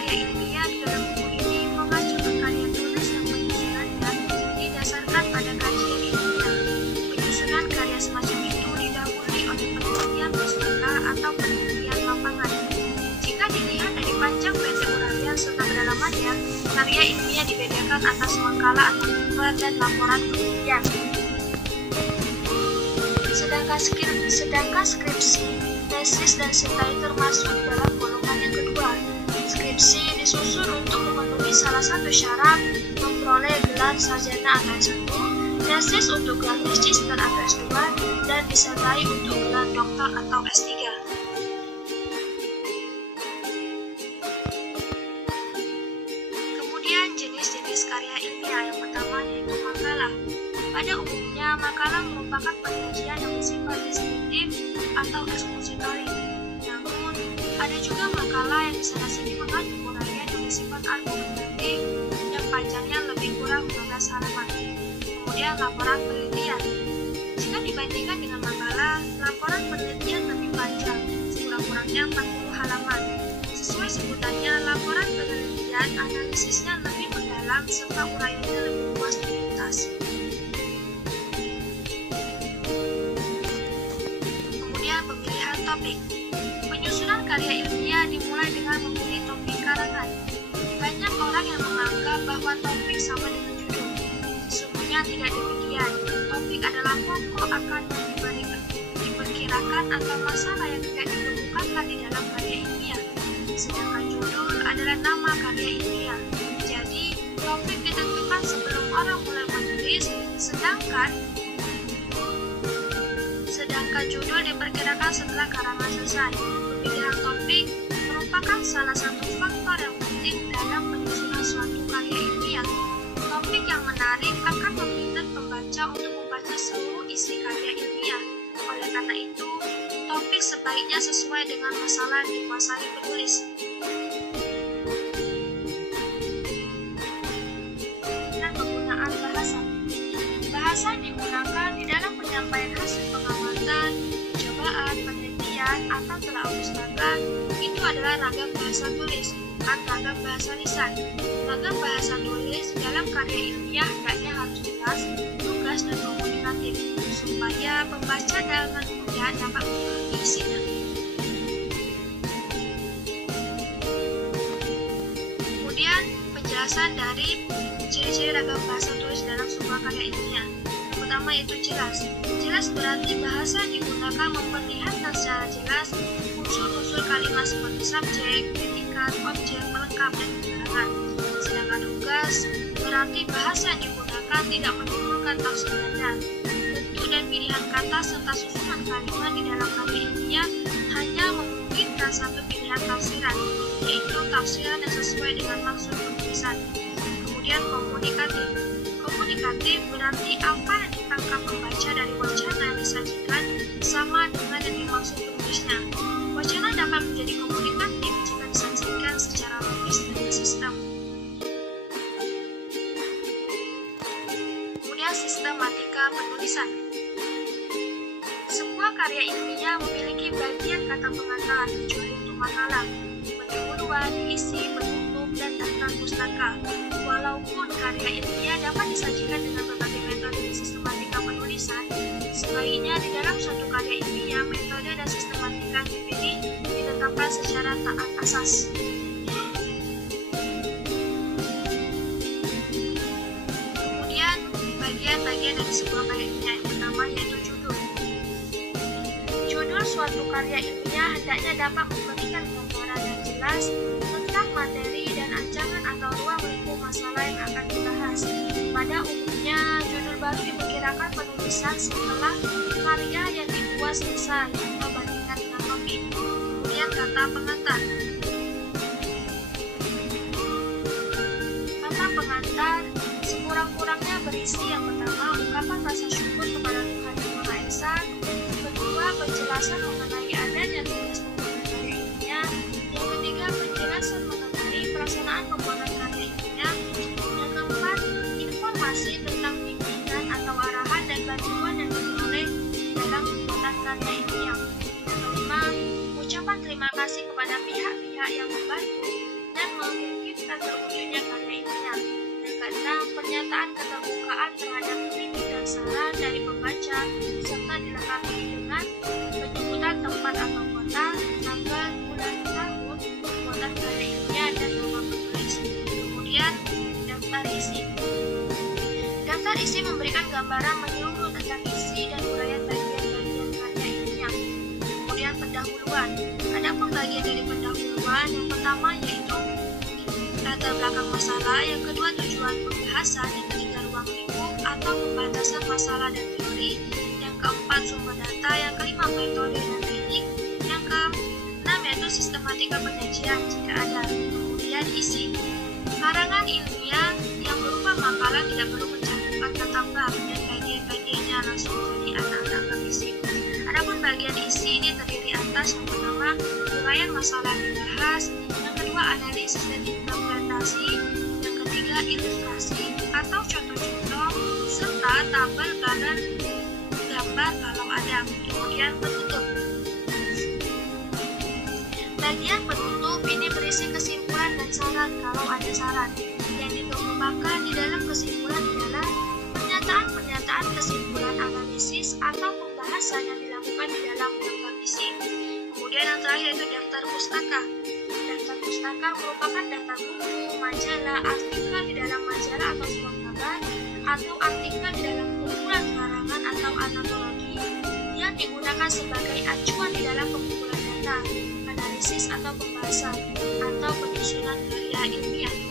karya ilmiah di dalam buku ini mengacu ke karya tulis yang penyusunannya didasarkan pada kajian ilmiah. Penyusunan karya semacam itu didahului oleh penelitian pustaka atau penelitian lapangan. Jika dilihat dari panjang pendek uraian serta kedalamannya, karya ilmiah dibedakan atas makalah atau paper dan laporan penelitian. Sedangkan skripsi, tesis, dan sintai termasuk di dalam golongan yang kedua. Skripsi disusun untuk memenuhi salah satu syarat memperoleh gelar sarjana atau S1, tesis untuk gelar magister atau S2, dan disertai untuk gelar doktor atau S3. Kemudian jenis-jenis karya ilmiah yang pertama yaitu makalah. Pada umumnya, makalah merupakan penelitian yang bersifat deskriptif atau ekspositori. Namun, ada juga makalah yang disana-sini mengandung uraian yang bersifat argumentatif yang panjangnya lebih kurang 12 halaman. Kemudian, laporan penelitian. Jika dibandingkan dengan makalah, laporan penelitian lebih panjang, sekurang-kurangnya 40 halaman. Sesuai sebutannya, laporan penelitian analisisnya lebih mendalam serta uraiannya lebih luas dan tuntas. Pemilihan topik. Penyusunan karya ilmiah dimulai dengan memilih topik karangan. Banyak orang yang menganggap bahwa topik sama dengan judul. Sesungguhnya tidak demikian. Topik adalah pokok akan yang diperkirakan atau masalah yang tidak dikemukakan di dalam karya ilmiah. Sedangkan judul adalah nama karya ilmiah. Jadi, topik ditentukan sebelum orang mulai menulis, sedangkan judul diperkirakan setelah karangan selesai. Pemilihan topik merupakan salah satu faktor yang penting dalam penyusunan suatu karya ilmiah. Topik yang menarik akan meminta pembaca untuk membaca seluruh isi karya ilmiah. Oleh karena itu, topik sebaiknya sesuai dengan masalah yang dikuasai penulis. Dan penggunaan bahasa. Bahasa digunakan di dalam penyampaian hasil pengamatan, percobaan, penelitian, atau telaah pustaka. Itu adalah ragam bahasa tulis, bukan ragam bahasa lisan. Ragam bahasa tulis dalam karya ilmiah hendaknya harus jelas, lugas, dan komunikatif, supaya pembaca dengan mudah dapat memahami isinya. Kemudian, penjelasan dari ciri-ciri ragam bahasa tulis dalam sebuah karya ilmiah. Pertama yaitu jelas. Jelas berarti bahasa digunakan memperlihatkan secara jelas unsur-unsur kalimat seperti subjek, predikat, objek, pelengkap, dan keterangan. Sedangkan lugas berarti bahasa yang digunakan tidak menimbulkan tafsir ganda. Bentuk dan pilihan kata serta susunan kalimat di dalam karya ilmiah hanya memungkinkan satu pilihan tafsiran, yaitu tafsiran yang sesuai dengan maksud penulisan. Kemudian komunikatif. Komunikatif berarti apa yang ditangkap pembaca dari wacana yang disajikan sama dengan yang dimaksud penulisnya. Wacana dapat menjadi komunikatif jika disajikan secara logis dan bersistem. Kemudian sistematika penulisan. Sebuah karya ilmiah memiliki bagian kata pengantar kecuali untuk makalah, pendahuluan, isi, penutup, dan daftar pustaka. Walaupun karya ilmiah dapat disajikan dengan berbagai metode sistematika penulisan, sebaiknya di dalam suatu karya ilmiah metode dan sistematika yang dipilih ditetapkan secara taat asas. Kemudian bagian-bagian dari sebuah karya ilmiah yang pertama yaitu judul. Judul suatu karya ilmiah hendaknya dapat memberikan gambaran yang jelas tentang materi dan ancaman atau ruang lingkup masalah yang akan dibahas. Pada umumnya, judul baru diperkirakan penulisan setelah karya yang dibuat selesai atau bandingkan dengan topik. Kemudian kata pengantar. Kata pengantar sekurang-kurangnya berisi yang pertama ungkapan rasa syukur kepada Tuhan Yang Maha Esa, kedua penjelasan mengenai adanya tugas pembuatan karya ilmiah, yang ketiga penjelasan mengenai pelaksanaan pembuatan karya ilmiah, yang keempat informasi tentang bimbingan atau arahan dan bantuan yang diperoleh dalam pembuatan karya ilmiah, yang kelima ucapan terima kasih kepada pihak-pihak yang membantu, dan Daftar isi memberikan gambaran menyeluruh tentang isi dan uraian bagian-bagian karya ilmiah. Kemudian pendahuluan. Ada pembagian dari pendahuluan. Yang pertama yaitu latar belakang masalah, yang kedua tujuan pembahasan, yang ketiga ruang lingkup atau pembatasan masalah dan teori, yang keempat sumber data, yang kelima metode dan teknik, yang keenam yaitu sistematika penyajian jika ada. Kemudian isi. Karangan ilmiah yang berupa makalah tidak perlu mencantumkan kata bab dan bagian-bagiannya langsung menjadi anak-anak bab isi. Adapun bagian isi ini terdiri atas yang pertama uraian masalah dibahas, yang kedua analisis dan interpretasi, yang ketiga ilustrasi atau contoh-contoh serta tabel dan gambar kalau ada. Kemudian penutup. Bagian penutup ini berisi kesimpulan dan saran kalau ada saran. Yang dikemukakan di dalam kesimpulan adalah pernyataan kesimpulan analisis atau pembahasan yang dilakukan di dalam daftar isi. Kemudian yang terakhir itu daftar pustaka. Daftar pustaka merupakan daftar buku, majalah, artikel di dalam majalah atau surat kabar, atau artikel di dalam kumpulan karangan atau antologi yang digunakan sebagai acuan di dalam pengumpulan data, analisis atau pembahasan, atau penyusunan karya ilmiah.